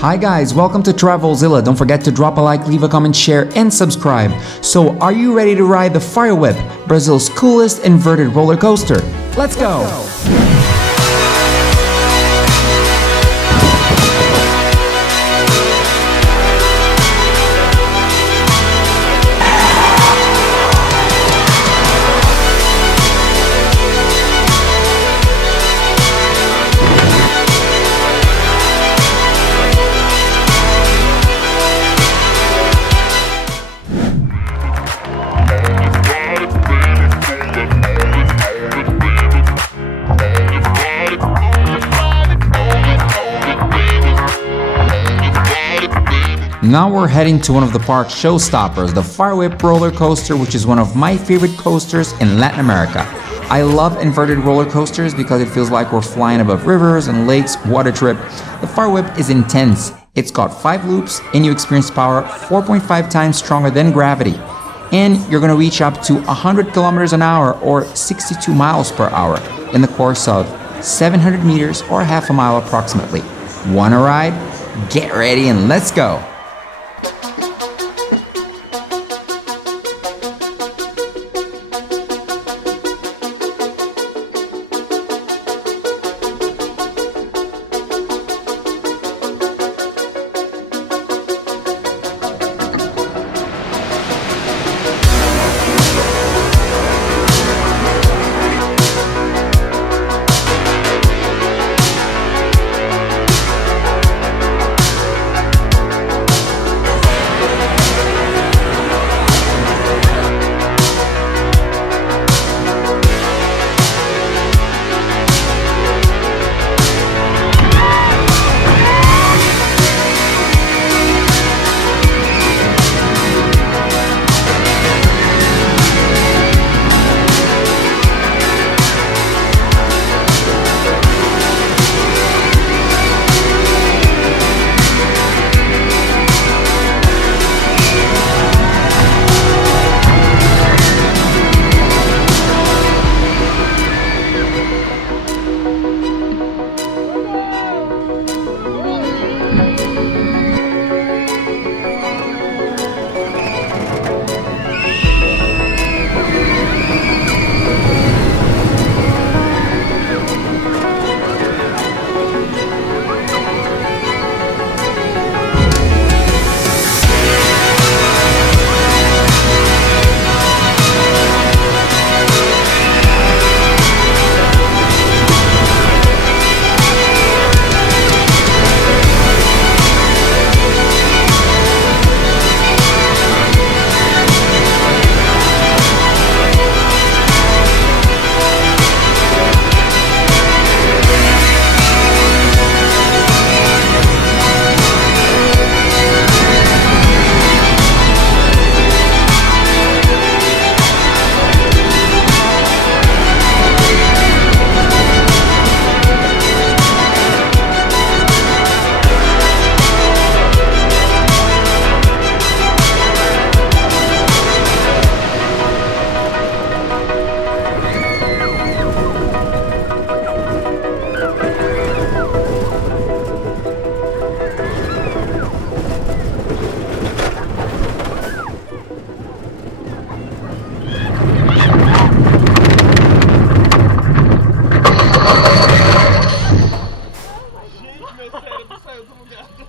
Hi guys, welcome to Travelzilla. Don't forget to drop a like, leave a comment, share, and subscribe. So, are you ready to ride the FIREWHIP, Brazil's coolest inverted roller coaster? Let's go! Now we're heading to one of the park's showstoppers, the FIREWHIP roller coaster, which is one of my favorite coasters in Latin America. I love inverted roller coasters because it feels like we're flying above rivers and lakes. What a trip. The FIREWHIP is intense. It's got 5 loops and you experience power 4.5 times stronger than gravity. And you're going to reach up to 100 kilometers an hour or 62 miles per hour in the course of 700 meters or half a mile approximately. Wanna ride? Get ready and let's go!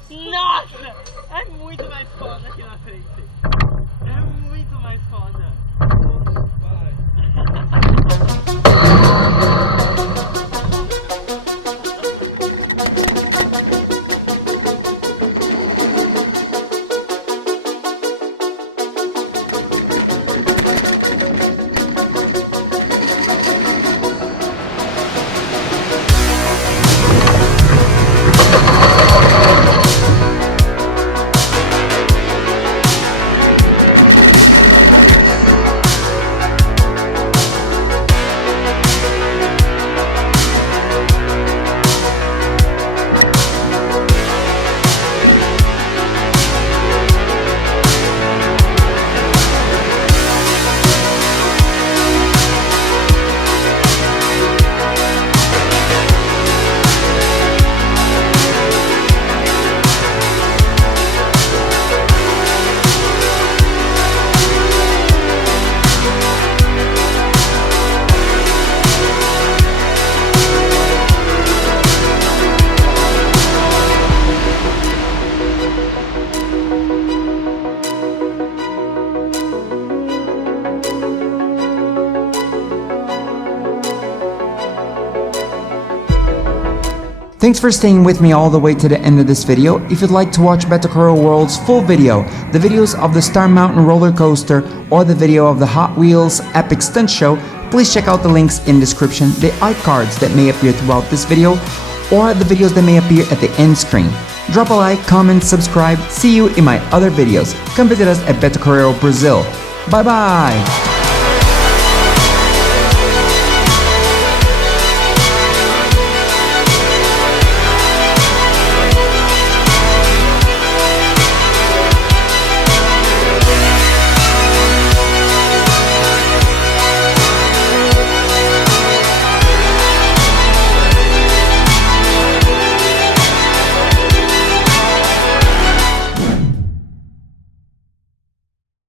Nossa! É muito mais foda aqui na frente. É muito mais foda. Thanks for staying with me all the way to the end of this video. If you'd like to watch BETO CARRERO World's full video, the videos of the Star Mountain roller coaster, or the video of the Hot Wheels Epic Stunt Show, please check out the links in the description, the iCards that may appear throughout this video, or the videos that may appear at the end screen. Drop a like, comment, subscribe. See you in my other videos. Come visit us at BETO CARRERO Brazil. Bye bye!